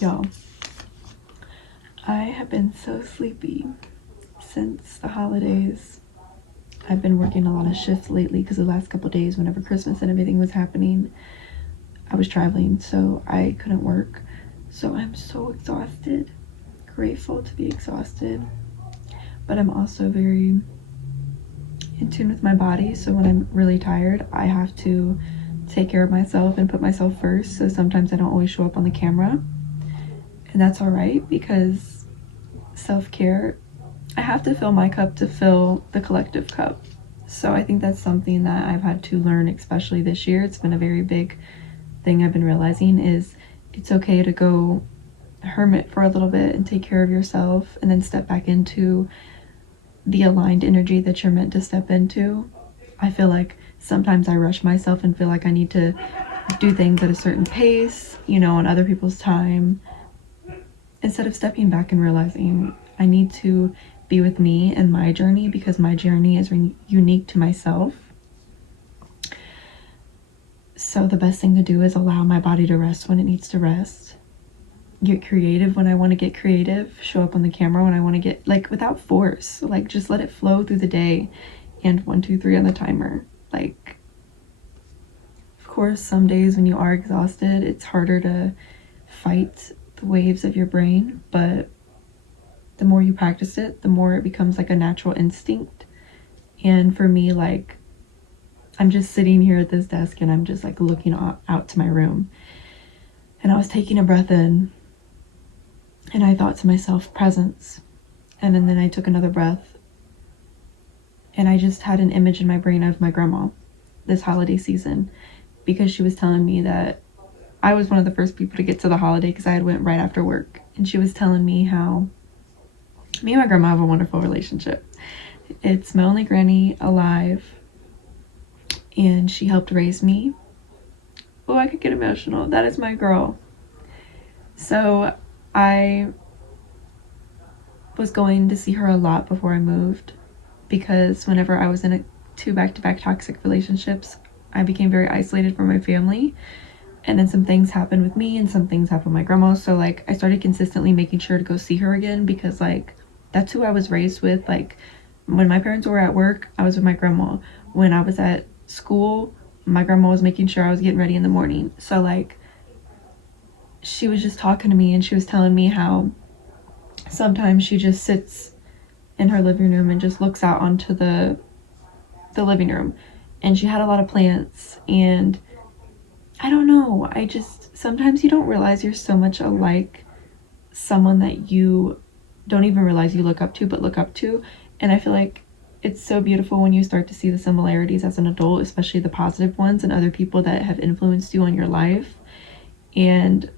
Y'all, I have been so sleepy since the holidays. I've been working a lot of shifts lately because the last couple of days, whenever Christmas and everything was happening, I was traveling, so I couldn't work. So I'm so exhausted. Grateful to be exhausted, but I'm also very in tune with my body. So when I'm really tired, I have to take care of myself and put myself first. So sometimes I don't always show up on the camera, and that's all right, because self-care, I have to fill my cup to fill the collective cup. So I think that's something that I've had to learn, especially this year. It's been a very big thing I've been realizing, is it's okay to go hermit for a little bit and take care of yourself, and then step back into the aligned energy that you're meant to step into. I feel like sometimes I rush myself and feel like I need to do things at a certain pace, on other people's time, instead of stepping back and realizing I need to be with me and my journey, because my journey is unique to myself. So the best thing to do is allow my body to rest when it needs to rest. Get creative when I want to get creative. Show up on the camera when I want to get, without force. Just let it flow through the day. And 1, 2, 3 on the timer. Of course, some days when you are exhausted, it's harder to fight the waves of your brain, but the more you practice it, the more it becomes like a natural instinct. And for me, I'm just sitting here at this desk and I'm just looking out to my room, and I was taking a breath in and I thought to myself, presence. And then I took another breath and I just had an image in my brain of my grandma this holiday season, because she was telling me that I was one of the first people to get to the holiday because I had went right after work. And she was telling me how me and my grandma have a wonderful relationship. It's my only granny alive, and she helped raise me. Oh, I could get emotional. That is my girl. So I was going to see her a lot before I moved, because whenever I was in 2 back-to-back toxic relationships, I became very isolated from my family. And then some things happened with me and some things happened with my grandma. So I started consistently making sure to go see her again, because that's who I was raised with. When my parents were at work, I was with my grandma. When I was at school, my grandma was making sure I was getting ready in the morning. So she was just talking to me, and she was telling me how sometimes she just sits in her living room and just looks out onto the living room. And she had a lot of plants, and I don't know, sometimes you don't realize you're so much alike someone that you don't even realize you look up to. And I feel like it's so beautiful when you start to see the similarities as an adult, especially the positive ones, and other people that have influenced you on your life. And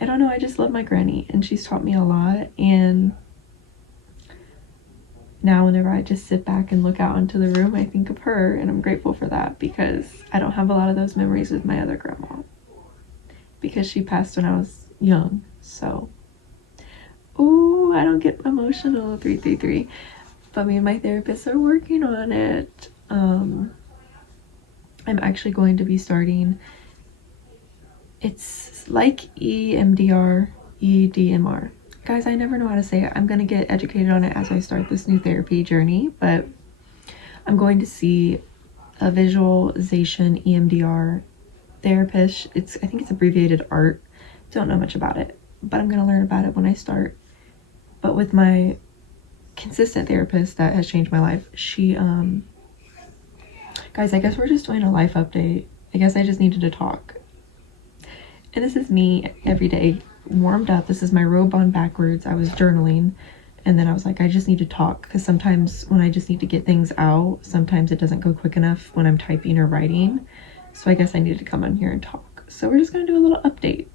I don't know, I just love my granny, and she's taught me a lot. And now whenever I just sit back and look out into the room, I think of her, and I'm grateful for that, because I don't have a lot of those memories with my other grandma, because she passed when I was young. So, ooh, I don't get emotional, 333, but me and my therapist are working on it. I'm actually going to be starting, it's like EMDR, EDMR. Guys, I never know how to say it. I'm going to get educated on it as I start this new therapy journey, but I'm going to see a visualization EMDR therapist. I think it's abbreviated ART. Don't know much about it, but I'm going to learn about it when I start. But with my consistent therapist that has changed my life, she, guys, I guess we're just doing a life update. I guess I just needed to talk. And this is me every day, warmed up. This is my robe on backwards. I was journaling, and then I was like, I just need to talk, because sometimes when I just need to get things out, sometimes it doesn't go quick enough when I'm typing or writing. So I guess I needed to come on here and talk. So we're just going to do a little update.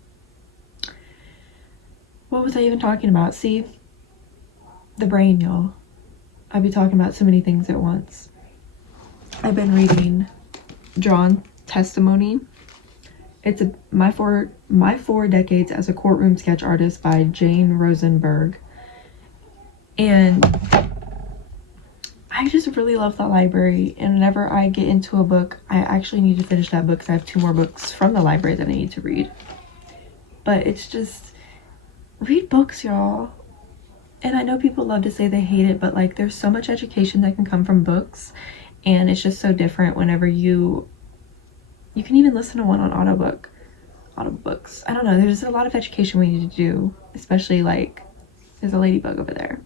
What was I even talking about? See, the brain, y'all. I'd be talking about so many things at once. I've been reading Drawn Testimony. It's my four decades as a courtroom sketch artist by Jane Rosenberg. And I just really love that library. And whenever I get into a book, I actually need to finish that book, because I have 2 more books from the library that I need to read. But it's just, read books, y'all. And I know people love to say they hate it, but like there's so much education that can come from books, and it's just so different whenever you can even listen to one on audiobooks. I don't know, there's a lot of education we need to do, especially like there's a ladybug over there.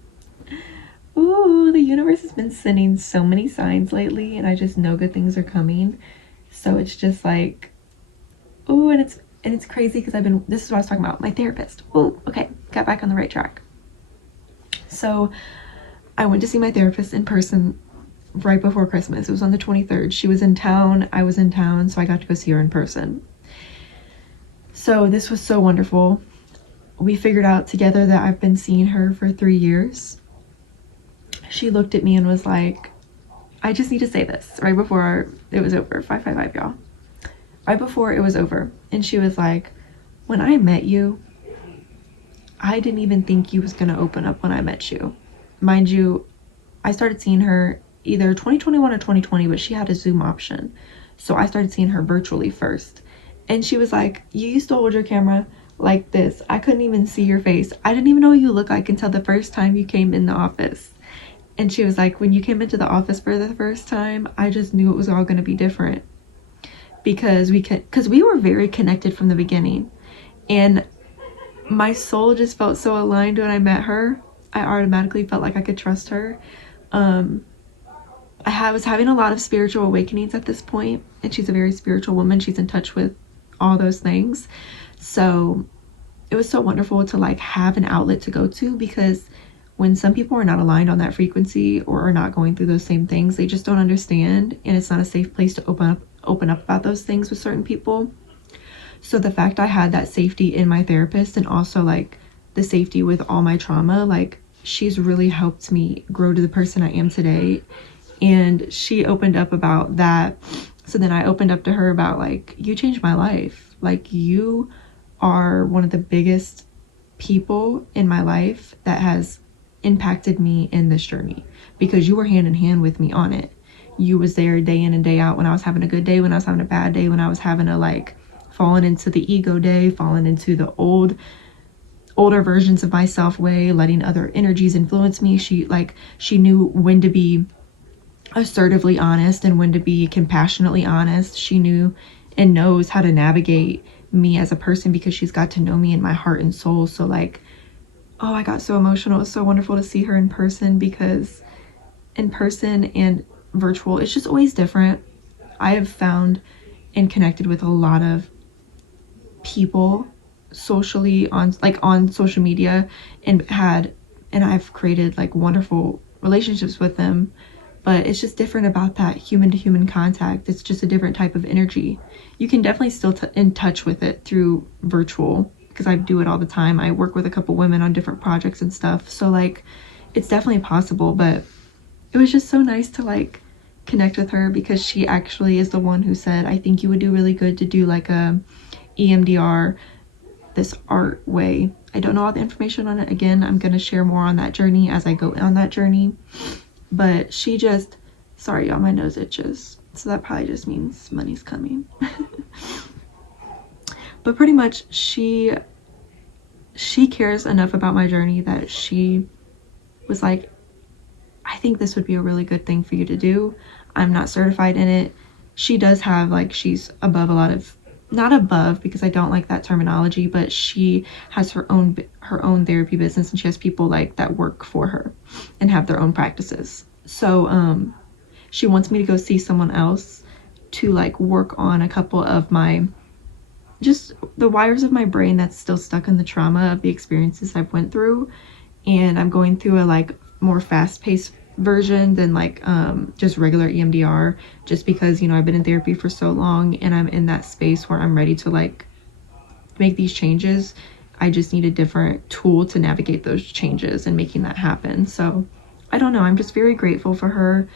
Ooh, the universe has been sending so many signs lately, and I just know good things are coming. So it's just like, ooh, and it's crazy because this is what I was talking about, my therapist. Oh, okay, got back on the right track. So I went to see my therapist in person right before Christmas. It was on the 23rd. She was in town, I was in town, so I got to go see her in person. So this was so wonderful. We figured out together that I've been seeing her for 3 years. She looked at me and was like, I just need to say this right before it was over. 555, y'all. Right before it was over. And she was like, when I met you, I didn't even think you was going to open up when I met you. Mind you, I started seeing her either 2021 or 2020, but she had a Zoom option. So I started seeing her virtually first. And she was like, you used to hold your camera like this. I couldn't even see your face. I didn't even know what you look like until the first time you came in the office. And she was like, when you came into the office for the first time, I just knew it was all going to be different. Because we were very connected from the beginning. And my soul just felt so aligned when I met her. I automatically felt like I could trust her. I was having a lot of spiritual awakenings at this point, and she's a very spiritual woman. She's in touch with all those things. So it was so wonderful to like have an outlet to go to, because when some people are not aligned on that frequency or are not going through those same things, they just don't understand, and it's not a safe place to open up about those things with certain people. So the fact I had that safety in my therapist, and also like the safety with all my trauma, like she's really helped me grow to the person I am today. And she opened up about that. So then I opened up to her about like, you changed my life. Like, you are one of the biggest people in my life that has impacted me in this journey, because you were hand in hand with me on it. You was there day in and day out when I was having a good day, when I was having a bad day, when I was having a like falling into the ego day, falling into the older versions of myself way, letting other energies influence me. She knew when to be assertively honest and when to be compassionately honest. She knew and knows how to navigate me as a person, because she's got to know me in my heart and soul. So like, oh, I got so emotional. It was so wonderful to see her in person, because in person and virtual, it's just always different. I have found and connected with a lot of people socially on social media, and I've created like wonderful relationships with them. But it's just different about that human to human contact. It's just a different type of energy. You can definitely still in touch with it through virtual, because I do it all the time. I work with a couple women on different projects and stuff. So like, it's definitely possible. But it was just so nice to like connect with her, because she actually is the one who said, I think you would do really good to do like a EMDR, this art way. I don't know all the information on it. Again, I'm going to share more on that journey as I go on that journey. But she just, sorry y'all, my nose itches. So that probably just means money's coming. But pretty much she cares enough about my journey that she was like, I think this would be a really good thing for you to do. I'm not certified in it. She does have like, she's above a lot of, not above because I don't like that terminology, but she has her own therapy business, and she has people like that work for her and have their own practices. So she wants me to go see someone else to like work on a couple of just the wires of my brain that's still stuck in the trauma of the experiences I've went through. And I'm going through a like more fast-paced version than like just regular EMDR, just because, you know, I've been in therapy for so long and I'm in that space where I'm ready to like make these changes. I just need a different tool to navigate those changes and making that happen. So I don't know, I'm just very grateful for her.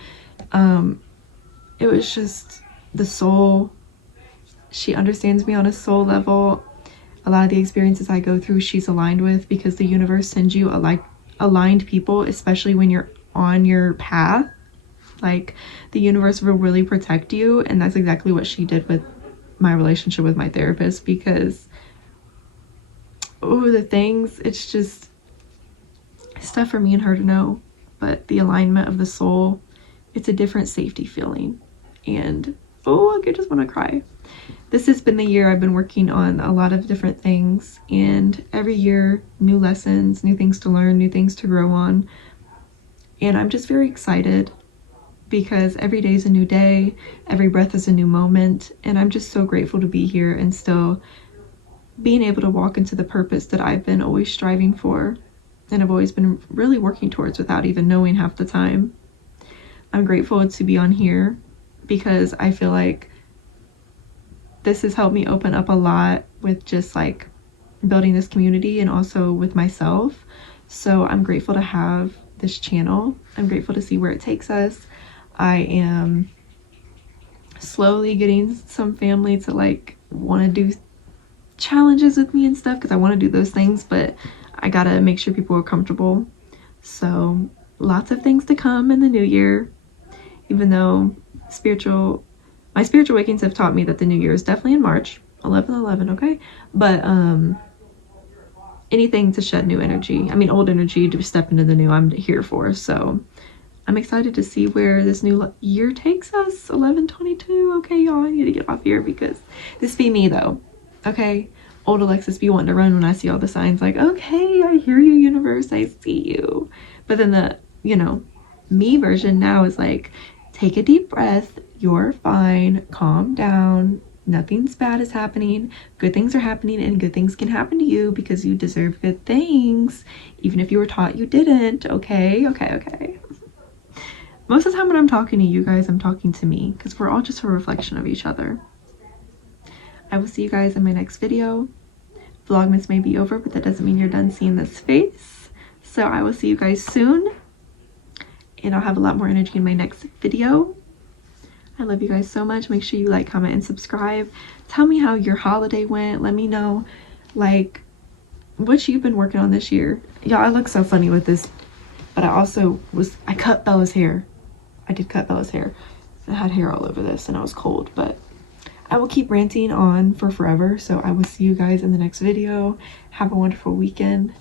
It was just the soul. She understands me on a soul level. A lot of the experiences I go through, she's aligned with, because the universe sends you aligned people, especially when you're on your path. Like, the universe will really protect you, and that's exactly what she did with my relationship with my therapist, because oh, the things, it's just stuff for me and her to know. But the alignment of the soul, it's a different safety feeling. And oh, I just want to cry. This has been the year I've been working on a lot of different things, and every year new lessons, new things to learn, new things to grow on. And I'm just very excited because every day is a new day, every breath is a new moment, and I'm just so grateful to be here and still being able to walk into the purpose that I've been always striving for and I've always been really working towards without even knowing half the time. I'm grateful to be on here because I feel like this has helped me open up a lot with just like building this community and also with myself. So I'm grateful to have this channel. I'm grateful to see where it takes us. I am slowly getting some family to like want to do challenges with me and stuff because I want to do those things, but I gotta make sure people are comfortable. So lots of things to come in the new year, even though my spiritual awakens have taught me that the new year is definitely in March 11/11, okay? But anything to shed new energy, I mean old energy to step into the new, I'm here for. So I'm excited to see where this new year takes us. 11/22. Okay, y'all, I need to get off here because this be me though, okay? Old Alexis be wanting to run when I see all the signs like, okay, I hear you, universe, I see you. But then the, you know, me version now is like, take a deep breath, you're fine, calm down, nothing's bad is happening, good things are happening, and good things can happen to you because you deserve good things, even if you were taught you didn't. Okay. Most of the time when I'm talking to you guys, I'm talking to me because we're all just a reflection of each other. I will see you guys in my next video. Vlogmas may be over, but that doesn't mean you're done seeing this face. So I will see you guys soon, and I'll have a lot more energy in my next video. I love you guys so much. Make sure you like, comment, and subscribe. Tell me how your holiday went. Let me know like what you've been working on this year. Y'all, I look so funny with this, but I cut Bella's hair. I did cut Bella's hair. I had hair all over this and I was cold, but I will keep ranting on for forever. So I will see you guys in the next video. Have a wonderful weekend.